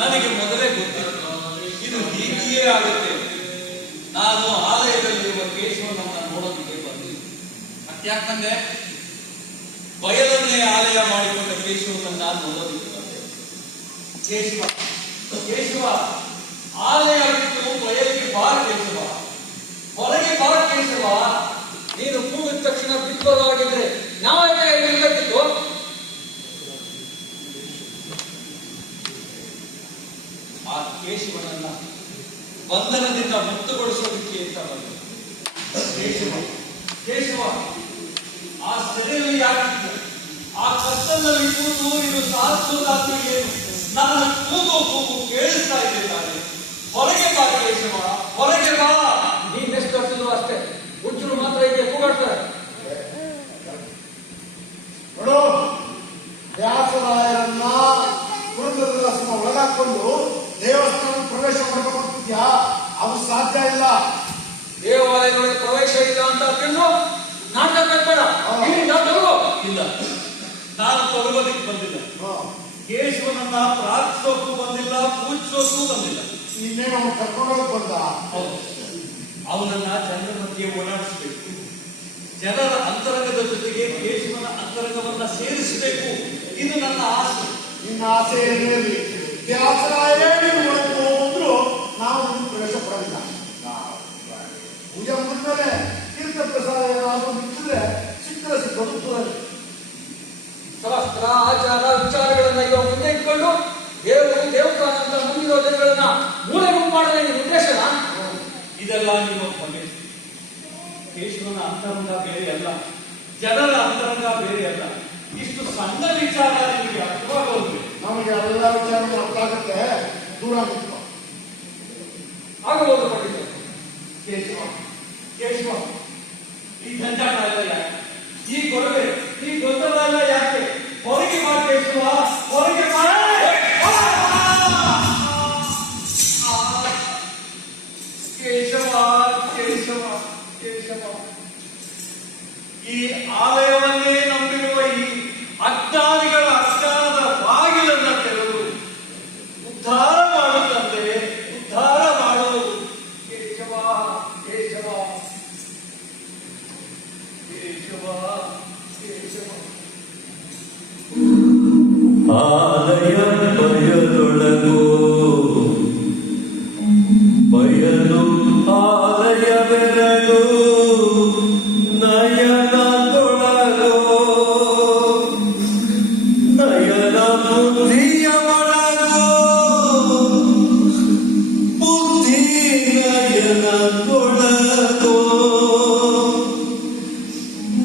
ನನಗೆ ಮೊದಲೇ ಗೊತ್ತಿತ್ತು ಇದು ಹೀಗೆಯೇ ಆಗುತ್ತೆ. ನಾನು ಆಲಯದಲ್ಲಿರುವ ಕೇಶವನನ್ನ ನೋಡೋದಕ್ಕೆ ಬಂದಿಲ್ಲ. ಮತ್ತ್ಯಾಕಂದೆ? ಬಯಲನ್ನೇ ಆಲಯ ಮಾಡಿಕೊಂಡ ಕೇಶವನನ್ನ ನೋಡೋದಕ್ಕೆ ಬಂದೆ. ಕೇಶವ ಕೇಶವ, ಆಲಯ ಬಿಟ್ಟು ಬಯಲಿಗೆ ಬಾ ಕೇಶವ, ಹೊರಗೆ ಬಾ ಕೇಶವ. ನೀನು ಕೂಗಿದ ತಕ್ಷಣ ಬಿತ್ತವಾಗಿದ್ರೆ ನಾವೇ ನಿಲ್ಲಕ್ಕಿತ್ತು. ಆ ಕೇಶವನನ್ನ ಬಂಧನದಿಂದ ಮುಕ್ತಗೊಳಿಸೋದಕ್ಕೆ ಅಂತ ಬಂದ. ಕೇಶವ ಕೇಶವ, ಆ ಸೆರೆಯಲ್ಲಿ ಯಾಕಿದ್ದ? ಆ ಕತ್ತಲಲ್ಲಿ ಕೂತು ಇದು ಸಾಧಿಸೋದಾದ್ರೂ ಏನು? ನನ್ನ ಕೂಗು ಕೇಳಿಸ್ತಾ ಇದೆ ತಾನೆ. ಹೊರಗೆ ಬಾ ಕೇಶವ, ಹೊರಗೆ ಬಾ. ನೀನೆಷ್ಟು ಕಟ್ಟಿದ್ರು ಅಷ್ಟೇ, ಹುಚ್ಚರು ಮಾತ್ರ ಹೀಗೆ ಕೂಗಾಡ್ತಾರೆ. ನೋಡು, ವ್ಯಾಸರಾಯರನ್ನ ಕುರುಂದರ ಒಳಗಾಕೊಂಡು ದೇವಸ್ಥಾನ ಪ್ರವೇಶ ಮಾಡಬೇಕಿದ್ಯಾ? ಅದು ಸಾಧ್ಯ ಇಲ್ಲ. ದೇವಾಲಯಗಳಿಗೆ ಪ್ರವೇಶ ಇಲ್ಲ ಅಂತ ತಿಳ್ದು ನಾಟಕ ಬೇಡ. ಇಲ್ಲ, ನಾನು ತೊಡಗೋದಕ್ಕೆ ಬಂದಿಲ್ಲ. ಕೇಶವನನ್ನ ಪ್ರಾರ್ಥಿಸೋಕ್ಕೂ ಬಂದಿಲ್ಲ, ಪೂಜಿಸೋಕ್ಕೂ ಬಂದಿಲ್ಲ. ಇನ್ನೇನು ಅವನು ಕರ್ಕೊಂಡೋಗಕ್ ಬಂದ. ಅವನನ್ನ ಜನರ ಮಧ್ಯೆ ಓಡಾಡಿಸಬೇಕು. ಜನರ ಅಂತರಂಗದ ಜೊತೆಗೆ ಕೇಶವನ ಅಂತರಂಗವನ್ನ ಸೇರಿಸಬೇಕು. ಇದು ನನ್ನ ಆಸೆ. ನಿನ್ನ ಆಸೆ ಏನೇಳಿ ವ್ಯಾಸರಾಯರೇ ನೀವು ಒಳಗೆ ಹೋದ್ರು ನಾವು ನಿಮ್ಗೆ ಪ್ರವೇಶ ಪಡೋದಿಲ್ಲ. ಪೂಜೆ ಮುಗಿದ್ಮೇಲೆ ತೀರ್ಥ ಪ್ರಸಾದ ಏನಾದರೂ ನಿಂತಿದ್ರೆ ಸಿಕ್ಕರೆ ಸಿಕ್ಕೋದು. ಶಾಸ್ತ್ರ ಆಚಾರ ವಿಚಾರಗಳನ್ನ ಇವಾಗ ಮುಂದೆ ಇಟ್ಕೊಂಡು ದೇವರು ದೇವಸ್ಥಾನ ಮುಂದಿರೋ ಜನಗಳನ್ನ ಮೂಲೆ ಗುಂಪು ಮಾಡಿದ್ರೆ ನಿನ್ನ ಉದ್ದೇಶನ? ಇದೆಲ್ಲ ನೀವು ಭ್ರಮೆ. ಕೇಶವನ ಅಂತರಂಗ ಬೇರೆ ಅಲ್ಲ, ಜನರ ಅಂತರಂಗ ಬೇರೆ ಅಲ್ಲ. ಇಷ್ಟು ಸಣ್ಣ ವಿಚಾರ ನಿಮಗೆ ಅರ್ಥವಾಗೋದು. ನಮಗೆ ಎಲ್ಲ ವಿಚಾರ ಅರ್ಥ ಆಗುತ್ತೆ. ದೂರ ನಿಂತು ಆಗಬಹುದು ಪಂಡಿತ. ಕೇಶವ ಕೇಶವ, ಈ ಜಂಜಾಟ ಎಲ್ಲ ಯಾಕೆ? ಈ ಗೊಡವೆ, ಈ ಗೊಂದಲ ಎಲ್ಲ ಯಾಕೆ? ಹೊರಗೆ ಬಾ ಕೇಶವ, ಹೊರಗೆ ಬಾ. ಕೇಶವ ಕೇಶವ ಕೇಶವ, ಈ ಆಲಯವನ್ನೇ ನಂಬಿರುವ ಈ ಅಜ್ಞಾನಿಗಳ ಅಜ್ಞಾನದ ಬಾಗಿಲನ್ನ ತೆರೆದು ಉದ್ಧಾರ ಮಾಡುತ್ತಂತೆ, ಉದ್ಧಾರ ಮಾಡುವುದು. ಕೇಶವ ಕೇಶವ ಕೇಶವ ಕೇಶವ. ಆಲಯ ಬಯಲೊಳಗೋ ಬಯಲು ಆಲಯವೆರಡು ನಯನದೊಳಗೋ ನಯನ ಬುದ್ಧಿಯ ಒಳಗೋ ಬುದ್ಧಿ ನಯನದೊಳಗೋ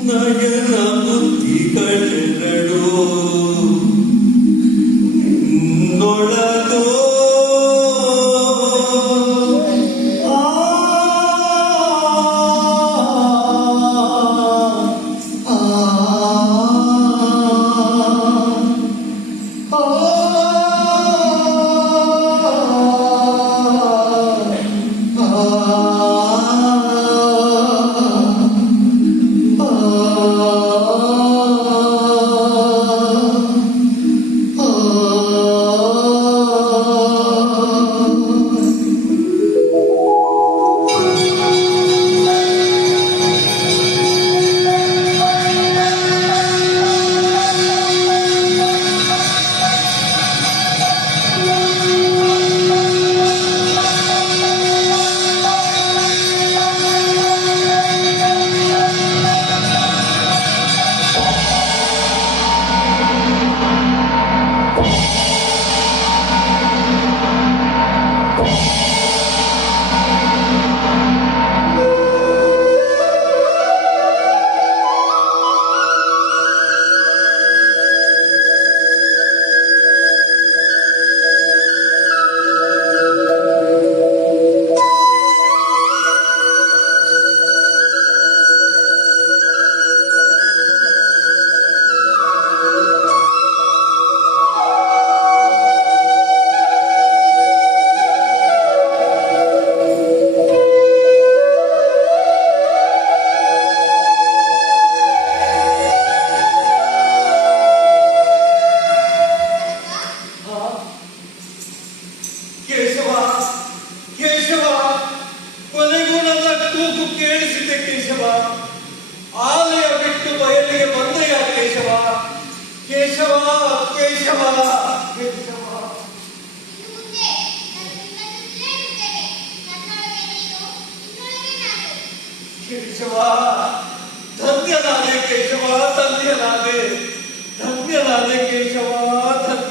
ನಯನ ಬುದ್ಧಿಗಳೆರಡು ನಿನ್ನೊಳಗೋ. Oh ಕೇಶವ ಕೇಶವ ಇನ್ನು ಮುಂದೆ ನಾನು ನಿನ್ನನ್ನು ಇರುತ್ತೇನೆ. ನನ್ನೊಳಗೆ ನೀನು, ನಿನ್ನೊಳಗೆ ನಾನು. ಕೇಶವ ಧನ್ಯನಾದೆ ಕೇಶವ ಧನ್ಯನಾದೆ ಧನ್ಯನಾದೆ ಕೇಶವ ಧನ್ಯ